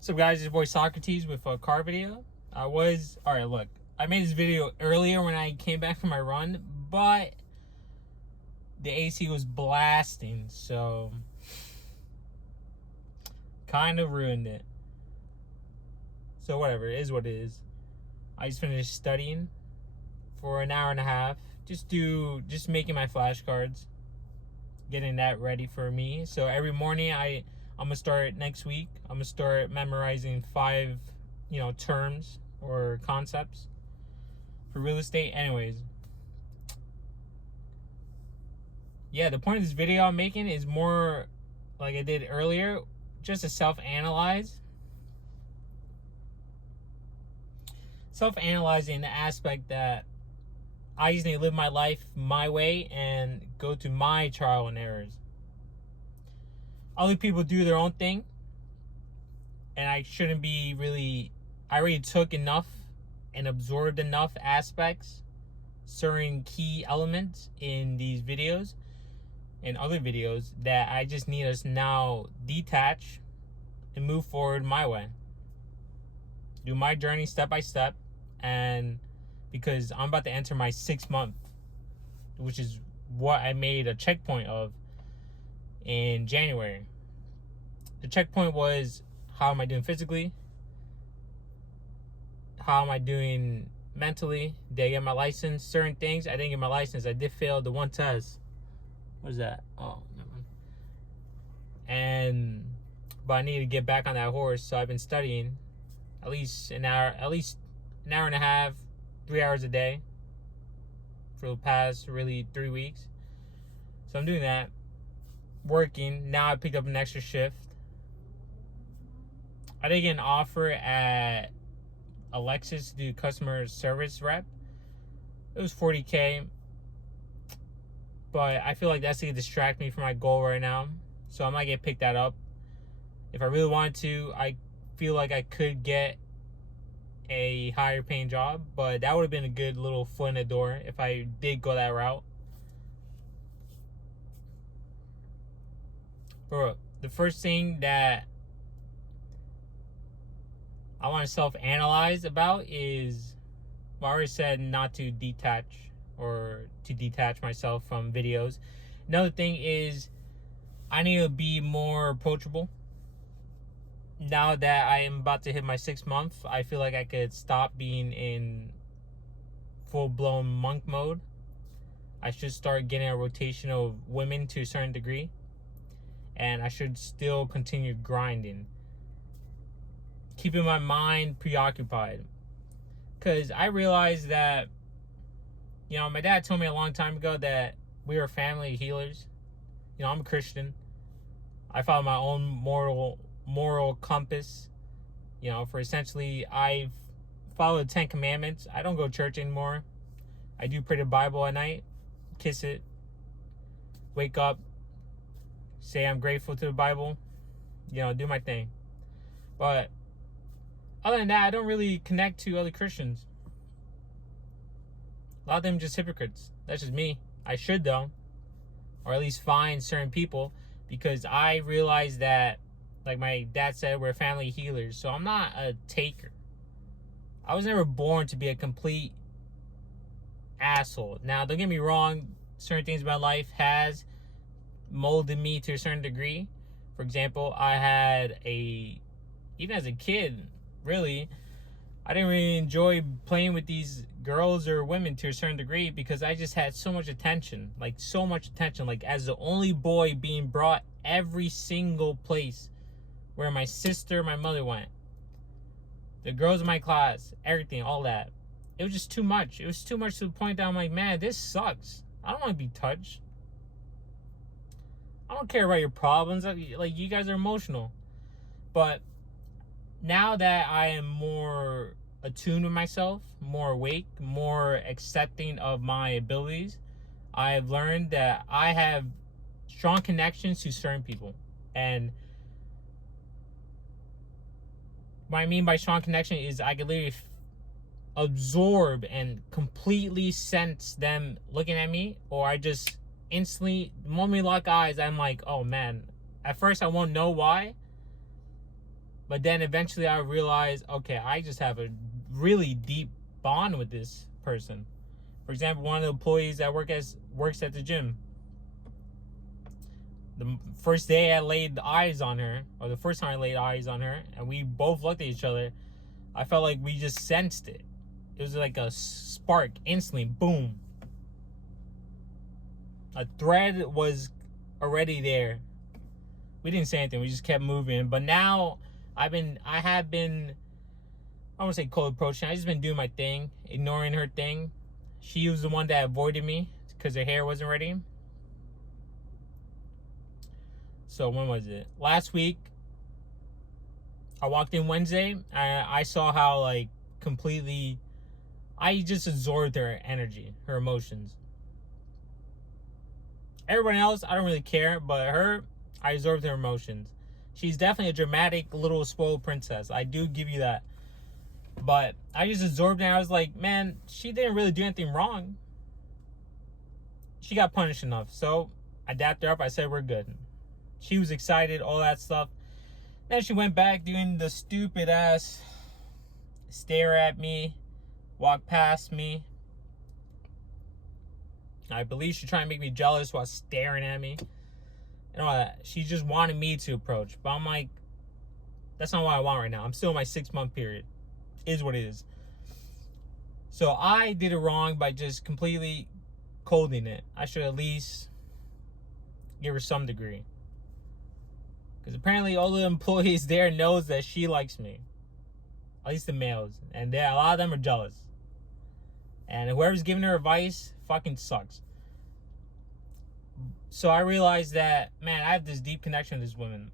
So guys, it's your boy Socrates with a car video. Alright, look, I made this video earlier when I came back from my run, but the AC was blasting, so kind of ruined it. So whatever, it is what it is. I just finished studying for an hour and a half. Just making my flashcards, getting that ready for me. So every morning I'm gonna start next week. I'm gonna start memorizing 5, terms or concepts for real estate. Anyways, yeah, the point of this video I'm making is more like I did earlier, just to self-analyze. Self-analyzing the aspect that I just need to live my life my way and go to my trial and errors. Other people do their own thing, and I shouldn't be really. I already took enough and absorbed enough aspects, certain key elements in these videos and other videos, that I just need us now detach and move forward my way. Do my journey step by step, and because I'm about to enter my 6th month, which is what I made a checkpoint of in January. The checkpoint was, how am I doing physically? How am I doing mentally? Did I get my license? Certain things, I didn't get my license. I did fail the one test. What is that? Oh, never mind. But I need to get back on that horse, so I've been studying at least an hour and a half, 3 hours a day for the past really 3 weeks. So I'm doing that, working. Now I picked up an extra shift. I did get an offer at Alexis to do customer service rep. It was $40K, but I feel like that's going to distract me from my goal right now. So I might pick that up. If I really wanted to, I feel like I could get a higher paying job, but that would have been a good little foot in the door if I did go that route. Bro, the first thing that I want to self-analyze about is, well, I already said not to detach, or to detach myself from videos. Another thing is, I need to be more approachable. Now that I am about to hit my 6th month, I feel like I could stop being in full-blown monk mode. I should start getting a rotation of women to a certain degree, and I should still continue grinding, keeping my mind preoccupied. Because I realized that, my dad told me a long time ago that we are family healers. I'm a Christian. I follow my own moral compass. For essentially, I follow the 10 commandments. I don't go to church anymore. I do pray the Bible at night, kiss it, wake up, say I'm grateful to the Bible, do my thing. But other than that, I don't really connect to other Christians. A lot of them just hypocrites. That's just me. I should, though, or at least find certain people, because I realize that, like my dad said, we're family healers. So I'm not a taker. I was never born to be a complete asshole. Now, don't get me wrong, certain things about life has molded me to a certain degree. For example, even as a kid, really, I didn't really enjoy playing with these girls or women to a certain degree, because I just had so much attention. Like as the only boy being brought every single place where my sister, my mother went. The girls in my class, everything, all that. It was just too much. It was too much to the point that I'm like, man, this sucks. I don't want to be touched. I don't care about your problems. Like, you guys are emotional. But now that I am more attuned with myself, more awake, more accepting of my abilities, I have learned that I have strong connections to certain people. And what I mean by strong connection is I can literally absorb and completely sense them looking at me, or I just instantly, the moment we lock eyes, I'm like, oh man. At first I won't know why, But then eventually I realized, okay, I just have a really deep bond with this person. For example, one of the employees that works at the gym. The first day I laid eyes on her, or the first time I laid eyes on her, and we both looked at each other, I felt like we just sensed it. It was like a spark, instantly, boom. A thread was already there. We didn't say anything, we just kept moving. But now I have been, I don't want to say cold approaching, I just been doing my thing, ignoring her thing. She was the one that avoided me because her hair wasn't ready. So when was it? Last week, I walked in Wednesday. I saw how like completely, I just absorbed her energy, her emotions. Everyone else, I don't really care, but her, I absorbed her emotions. She's definitely a dramatic little spoiled princess. I do give you that. But I just absorbed it, and I was like, man, she didn't really do anything wrong. She got punished enough. So I dapped her up. I said, we're good. She was excited, all that stuff. Then she went back doing the stupid ass stare at me, walk past me. I believe she's trying to make me jealous while staring at me and all that. She just wanted me to approach. But I'm like, that's not what I want right now. I'm still in my 6-month period. It is what it is. So I did it wrong by just completely colding it. I should at least give her some degree. Because apparently all the employees there knows that she likes me. At least the males. And a lot of them are jealous. And whoever's giving her advice fucking sucks. So I realized that, man, I have this deep connection with this woman.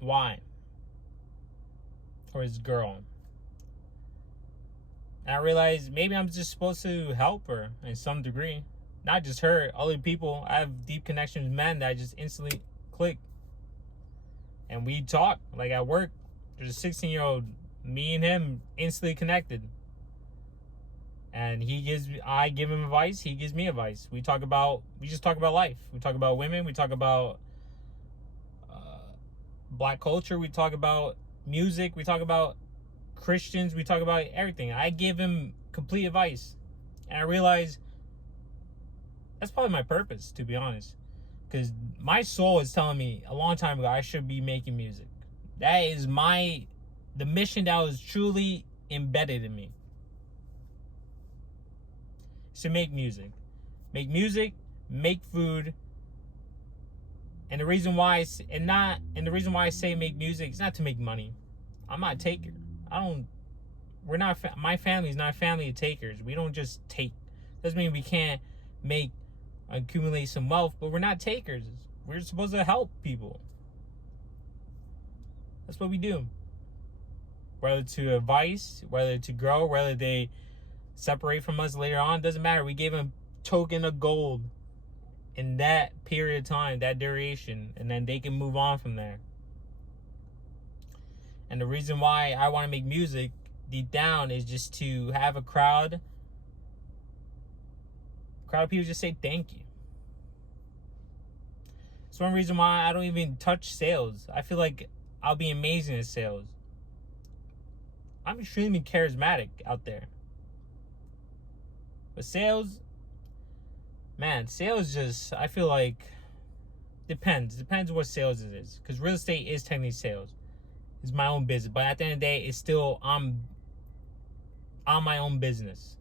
Why? Or this girl. And I realized maybe I'm just supposed to help her in some degree. Not just her, other people. I have deep connections with men that I just instantly click. And we talk. Like at work, there's a 16-year-old, me and him instantly connected. And I give him advice, he gives me advice. We just talk about life. We talk about women, we talk about black culture, we talk about music, we talk about Christians, we talk about everything. I give him complete advice. And I realize that's probably my purpose, to be honest. Because my soul is telling me a long time ago I should be making music. That is the mission that was truly embedded in me. To make music, make food, and the reason why I say make music is not to make money. I'm not a taker. My family is not a family of takers. We don't just take. Doesn't mean we can't accumulate some wealth, but we're not takers. We're supposed to help people. That's what we do. Whether to advice, whether to grow, whether they separate from us later on, doesn't matter. We gave them a token of gold in that period of time, that duration, and then they can move on from there. And the reason why I want to make music deep down is just to have a crowd of people just say thank you. It's one reason why I don't even touch sales. I feel like I'll be amazing at sales. I'm extremely charismatic out there. But sales just, I feel like, depends what sales it is. Because real estate is technically sales. It's my own business. But at the end of the day, it's still, I'm on my own business.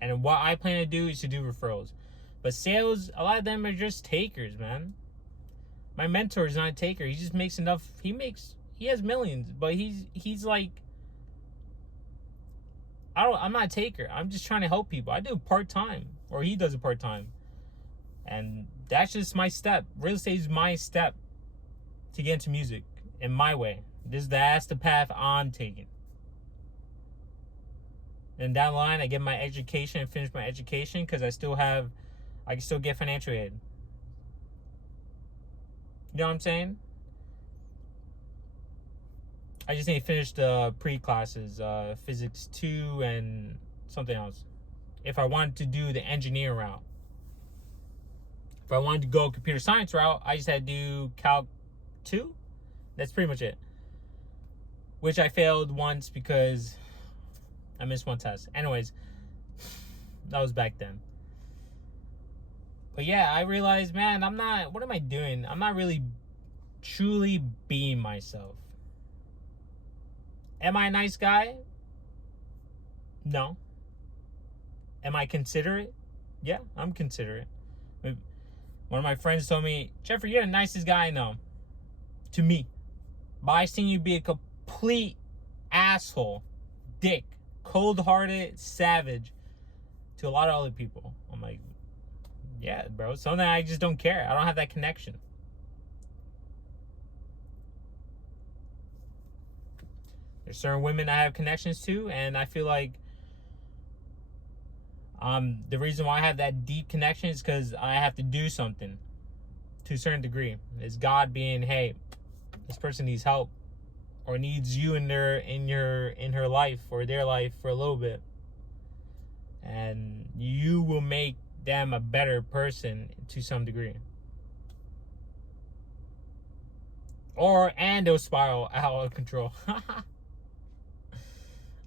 And what I plan to do is to do referrals. But sales, a lot of them are just takers, man. My mentor is not a taker. He just makes enough, he has millions. But he's like, I'm not a taker. I'm just trying to help people. I do part-time, or he does it part-time. And that's just my step. Real estate is my step to get into music in my way. That's the path I'm taking. And down the line, I get my education and finish my education because I can still get financial aid. You know what I'm saying? I just need to finish the pre-classes, Physics 2 and something else. If I wanted to do the engineering route. If I wanted to go computer science route, I just had to do Calc 2. That's pretty much it. which I failed once because I missed one test. Anyways, that was back then. But yeah, I realized, man, what am I doing? I'm not really truly being myself. Am I a nice guy? No. Am I considerate? Yeah, I'm considerate. One of my friends told me, Jeffrey, you're the nicest guy I know. To me. But I seen you be a complete asshole, dick, cold-hearted, savage to a lot of other people. I'm like, yeah, bro. Something I just don't care. I don't have that connection. There's certain women I have connections to, and I feel like the reason why I have that deep connection is because I have to do something to a certain degree. It's God being, hey, this person needs help or needs you in her life or their life for a little bit, and you will make them a better person to some degree. And they'll spiral out of control.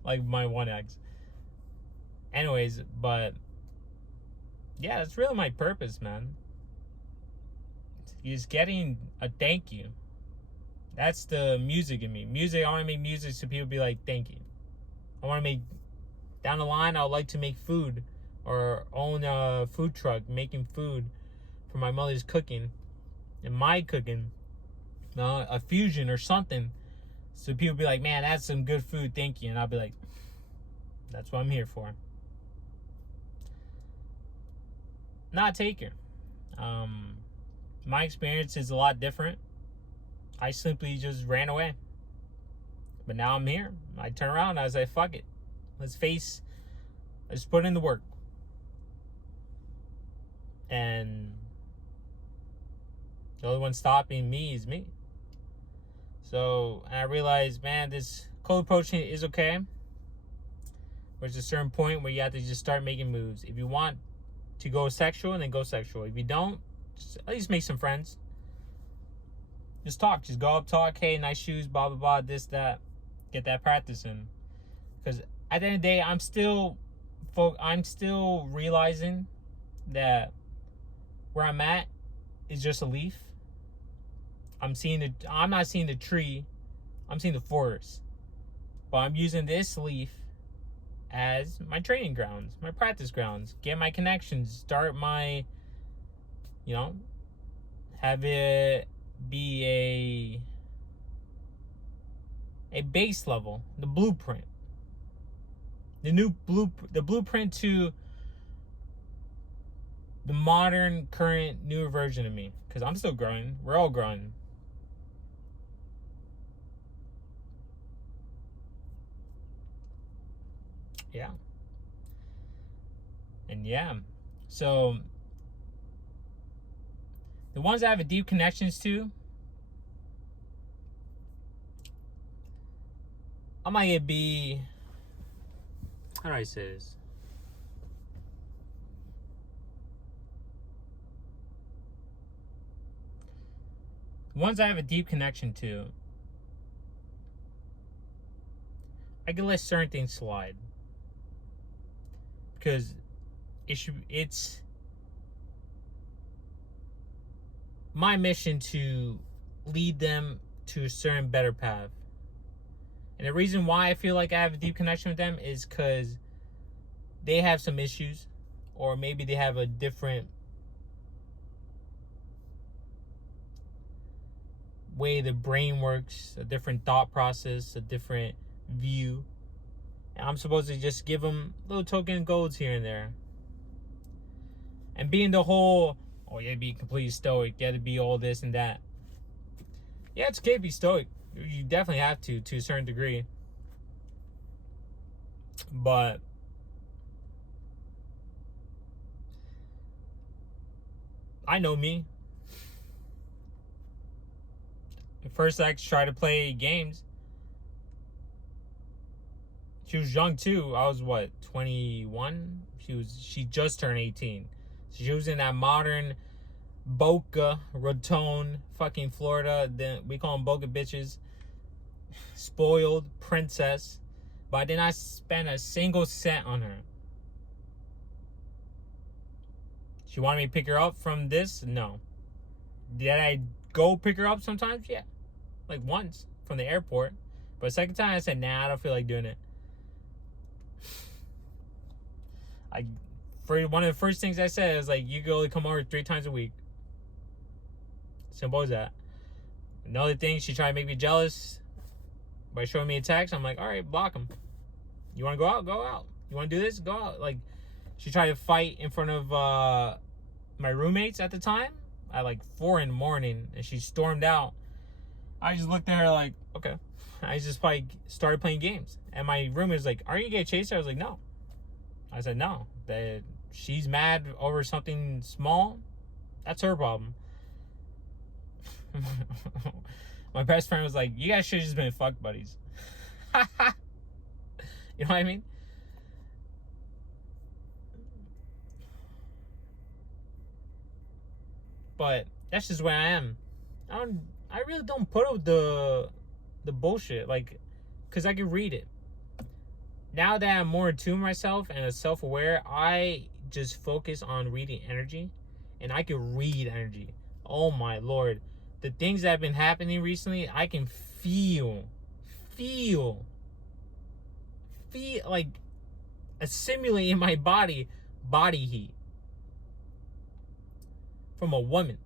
Like my one ex. Anyways, but yeah, that's really my purpose, man. Is getting a thank you. That's the music in me. I want to make music so people be like, thank you. I want to make, down the line, I would like to make food or own a food truck making food for my mother's cooking and my cooking, a fusion or something. So people be like, man, that's some good food, thank you. And I'll be like, that's what I'm here for. Not a taker. My experience is a lot different. I simply just ran away. But now I'm here. I turn around and I was like, fuck it. Let's put in the work. And the only one stopping me is me. So I realized, man, this cold approaching is okay. There's a certain point where you have to just start making moves. If you want to go sexual, then go sexual. If you don't, just at least make some friends. Just talk. Just go up, talk. Hey, nice shoes, blah, blah, blah, this, that. Get that practice in. Because at the end of the day, I'm still realizing that where I'm at is just a leaf. I'm not seeing the tree. I'm seeing the forest. But I'm using this leaf as my training grounds, my practice grounds, get my connections, start my, have it be a base level, the blueprint, the blueprint to the modern, current, newer version of me. Because I'm still growing. We're all growing. Yeah. And yeah. So the ones I have a deep connections to, I might be, how do I say this? The ones I have a deep connection to, I can let certain things slide. Because it's my mission to lead them to a certain better path. And the reason why I feel like I have a deep connection with them is because they have some issues, or maybe they have a different way the brain works, a different thought process, a different view. And I'm supposed to just give them little token golds here and there. And being the whole, oh, you gotta be completely stoic, you gotta be all this and that. Yeah, it's okay to be stoic. You definitely have to a certain degree. But I know me. At first I tried to play games. She was young too. I was 21? She just turned 18. So she was in that modern Boca Raton, fucking Florida. Then we call them Boca bitches. spoiled princess, but I did not spend a single cent on her. She wanted me to pick her up from this? No. Did I go pick her up sometimes? Yeah. Like once from the airport. But the second time I said, nah, I don't feel like doing it. For one of the first things I said is like, you can only come over 3 times a week. Simple as that. Another thing, she tried to make me jealous by showing me a text. I'm like, all right, block him. You want to go out? Go out. You want to do this? Go out. Like, she tried to fight in front of my roommates at the time at like 4 in the morning, and she stormed out. I just looked at her like, okay. I just like started playing games, and my roommate was like, "Are you gonna chase her?" I was like, "No." I said, "No. That she's mad over something small. That's her problem." My best friend was like, "You guys should have just been fuck buddies." You know what I mean? But that's just where I am. I really don't put up the bullshit, like, because I can read it. Now that I'm more attuned to myself and self-aware, I just focus on reading energy, and I can read energy. Oh my lord. The things that have been happening recently, I can feel like assimilate in my body heat from a woman.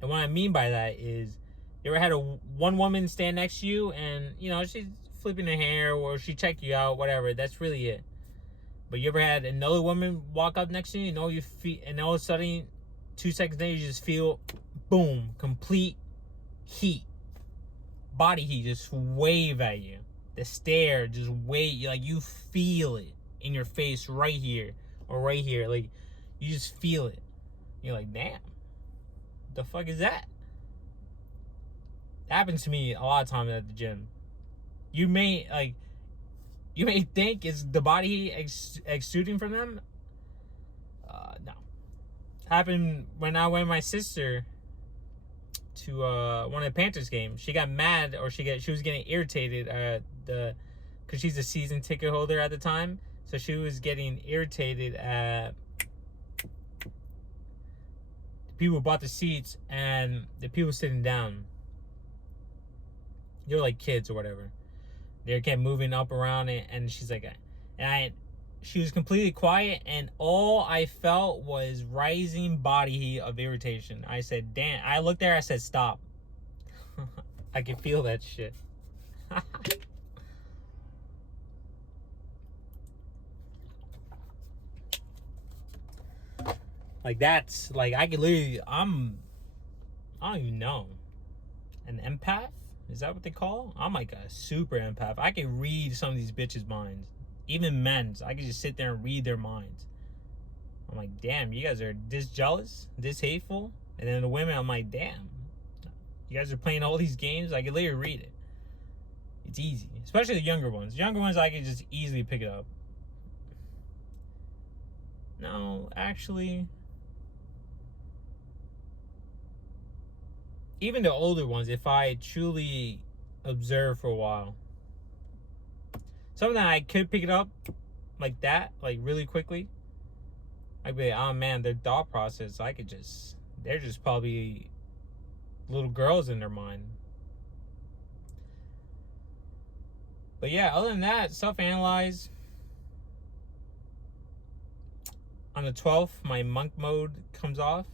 And what I mean by that is, you ever had one woman stand next to you and, you know, she's flipping her hair or she checked you out, whatever. That's really it. But you ever had another woman walk up next to you, you feel, and all of a sudden, 2 seconds later, you just feel, boom, complete heat. Body heat just wave at you. The stare just wave, like you feel it in your face right here or right here. Like, you just feel it. You're like, damn, the fuck is that? It happens to me a lot of times at the gym. You may think it's the body exuding from them. No. Happened when I went with my sister to one of the Panthers games. She got mad, or she was getting irritated because she's a season ticket holder at the time. So she was getting irritated at the people who bought the seats and the people sitting down. They were like kids or whatever. They kept moving up around it, and she's like, she was completely quiet, and all I felt was rising body heat of irritation. I said, damn. I looked at her, I said, stop. I can feel that shit. Like, that's, like, I can literally, I don't even know. An empath? Is that what they call? I'm like a super empath. I can read some of these bitches' minds. Even men's. I can just sit there and read their minds. I'm like, damn, you guys are this jealous, this hateful. And then the women, I'm like, damn, you guys are playing all these games. I can literally read it. It's easy. Especially the younger ones. The younger ones, I can just easily pick it up. No, actually, even the older ones, if I truly observe for a while, something that I could pick it up like that, like really quickly, I'd be like, oh man, their thought process, they're just probably little girls in their mind. But yeah, other than that, self-analyze. On the 12th, my monk mode comes off,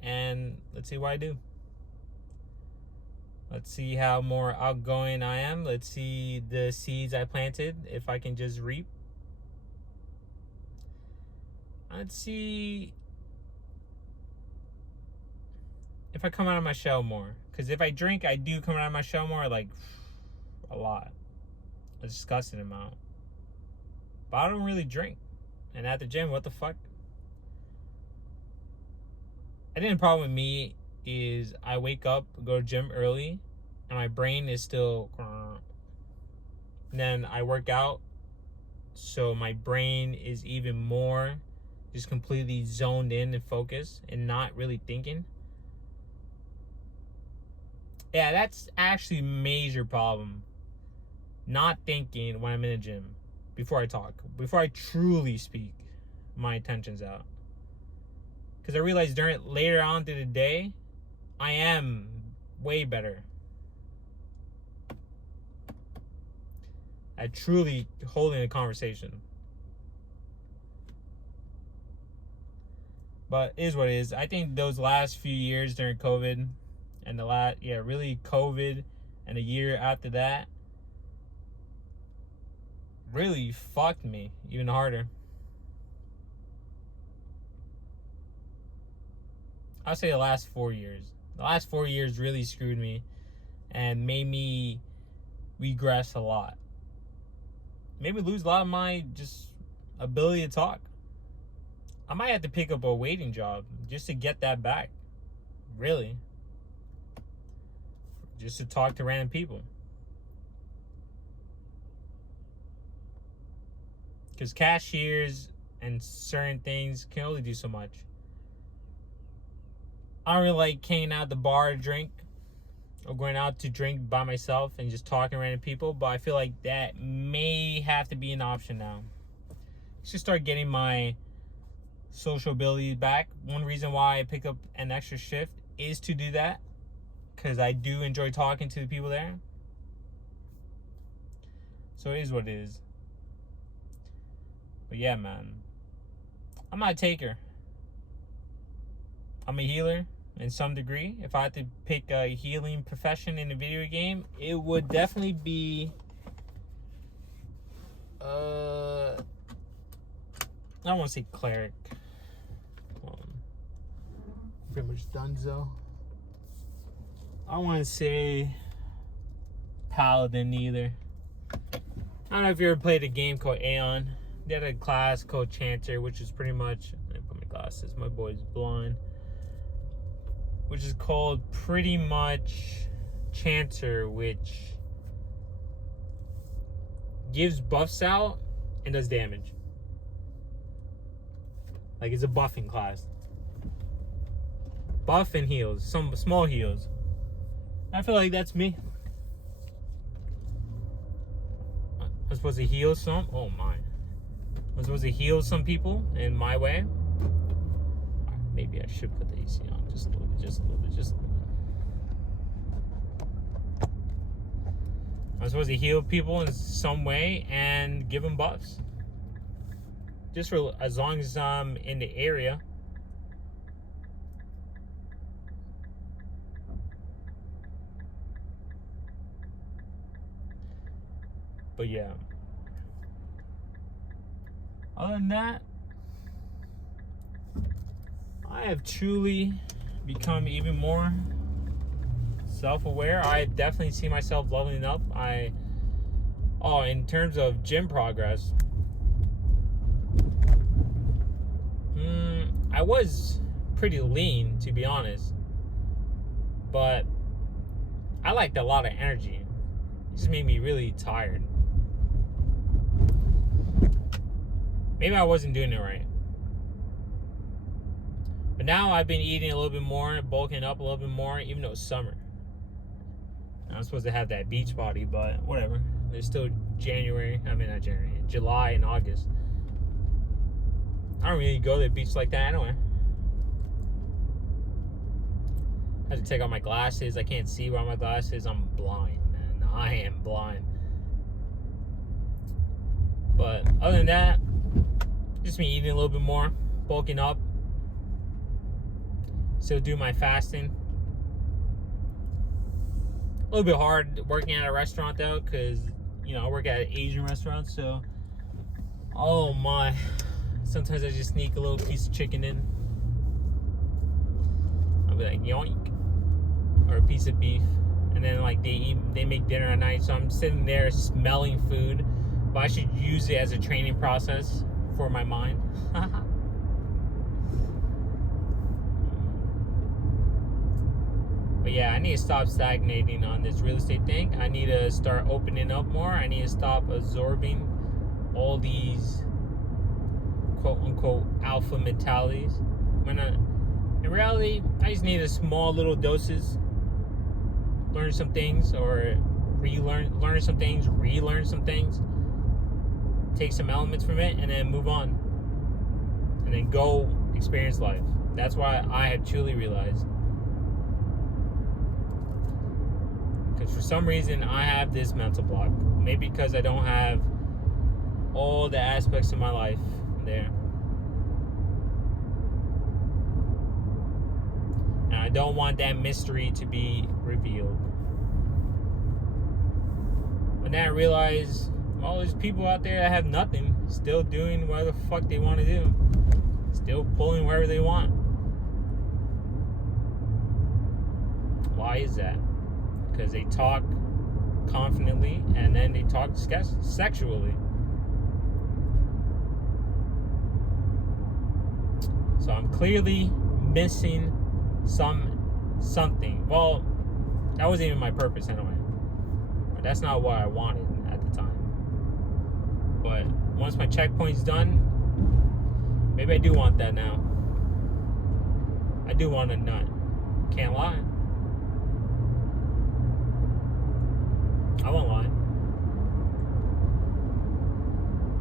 and let's see what I do. Let's see how more outgoing I am. Let's see the seeds I planted, if I can just reap. Let's see if I come out of my shell more. Because if I drink, I do come out of my shell more, like, a lot. A disgusting amount. But I don't really drink. And at the gym, what the fuck? I think the problem with me is I wake up, go to gym early, and my brain is still, and then I work out, so my brain is even more just completely zoned in and focused and not really thinking. Yeah, that's actually a major problem. Not thinking when I'm in the gym before I talk, before I truly speak my intentions out. Because I realized later on through the day, I am way better at truly holding a conversation. But it is what it is. I think those last few years during COVID and really COVID and a year after that really fucked me even harder. I'll say the last 4 years. The last 4 years really screwed me and made me regress a lot. Made me lose a lot of my just ability to talk. I might have to pick up a waiting job just to get that back. Really. Just to talk to random people. Because cashiers and certain things can only do so much. I don't really like hanging out at the bar to drink or going out to drink by myself and just talking to random people, but I feel like that may have to be an option now. I should start getting my social abilities back. One reason why I pick up an extra shift is to do that, because I do enjoy talking to the people there. So it is what it is. But yeah, man, I'm not a taker. I'm a healer in some degree. If I had to pick a healing profession in a video game, it would definitely be I don't want to say cleric. Pretty much Dunzo. I don't want to say paladin either. I don't know if you ever played a game called Aeon. They had a class called Chanter, which is pretty much, let me put my glasses, my boy's blind, which is called pretty much Chanter, which gives buffs out and does damage. Like, it's a buffing class. Buff and heals, some small heals. I feel like that's me. I'm supposed to heal some. Oh my! I'm supposed to heal some people in my way. Maybe I should put the AC on just a little bit, just a little bit, just a little bit. I'm supposed to heal people in some way and give them buffs. Just for as long as I'm in the area. But yeah. Other than that, I have truly become even more self-aware. I definitely see myself leveling up. In terms of gym progress, I was pretty lean, to be honest, but I liked a lot of energy. It just made me really tired. Maybe I wasn't doing it right. But now I've been eating a little bit more, bulking up a little bit more, even though it's summer. I'm supposed to have that beach body, but whatever. There's still July and August. I don't really go to the beach like that anyway. I have to take off my glasses. I can't see without my glasses. I'm blind, man. I am blind. But other than that, just me eating a little bit more, bulking up. Still do my fasting. A little bit hard working at a restaurant though, because I work at an Asian restaurant, so oh my. Sometimes I just sneak a little piece of chicken in. I'll be like, yoink. Or a piece of beef. And then like they make dinner at night, so I'm sitting there smelling food. But I should use it as a training process for my mind. But yeah, I need to stop stagnating on this real estate thing. I need to start opening up more. I need to stop absorbing all these quote-unquote alpha mentalities. In reality, I just need a small little doses learn some things, or learn some things, relearn some things, take some elements from it, and then move on, and then go experience life. That's why I have truly realized, because for some reason I have this mental block. Maybe because I don't have all the aspects of my life there, and I don't want that mystery to be revealed. But then I realize, well, there's people out there that have nothing, still doing whatever the fuck they want to do, still pulling wherever they want. Why is that? Because they talk confidently, and then they talk sexually. So I'm clearly missing something. Well, that wasn't even my purpose anyway. But that's not what I wanted at the time. But once my checkpoint's done, maybe I do want that now. I do want a nut. Can't lie. I won't lie.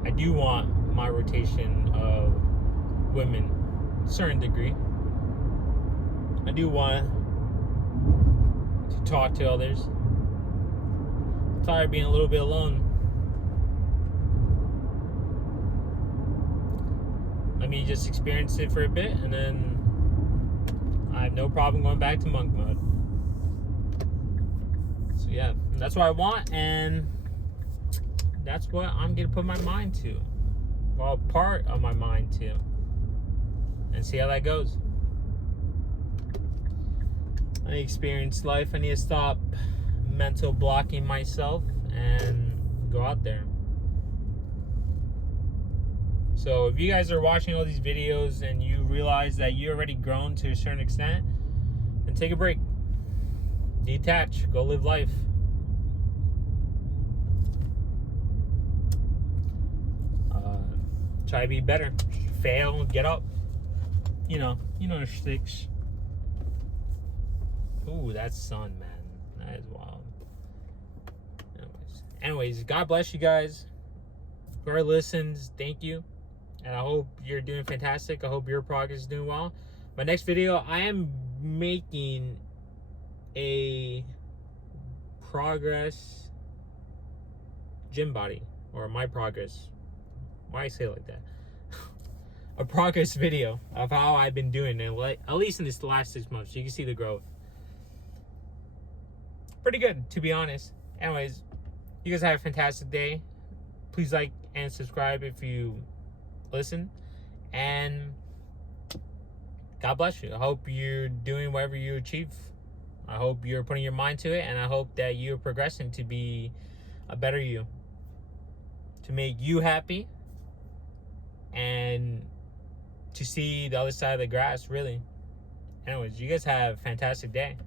I do want my rotation of women, a certain degree. I do want to talk to others. I'm tired of being a little bit alone. Let me just experience it for a bit, and then I have no problem going back to monk mode. So yeah, that's what I want, and that's what I'm gonna put my mind to. Well, part of my mind to, and see how that goes. I need to experience life. I need to stop mental blocking myself and go out there. So if you guys are watching all these videos and you realize that you're already grown to a certain extent, then take a break. Detach. Go live life. Try to be better. Fail. Get up. You know the shticks. Ooh, that's sun, man. That is wild. Anyways, God bless you guys. Whoever listens, thank you. And I hope you're doing fantastic. I hope your progress is doing well. My next video, I am making a progress gym body, or my progress. Why I say it like that? A progress video of how I've been doing it, at least in this last 6 months. You can see the growth. Pretty good, to be honest. Anyways, you guys have a fantastic day. Please like and subscribe if you listen. And God bless you. I hope you're doing whatever you achieve. I hope you're putting your mind to it, and I hope that you're progressing to be a better you, to make you happy, and to see the other side of the grass, really. Anyways, you guys have a fantastic day.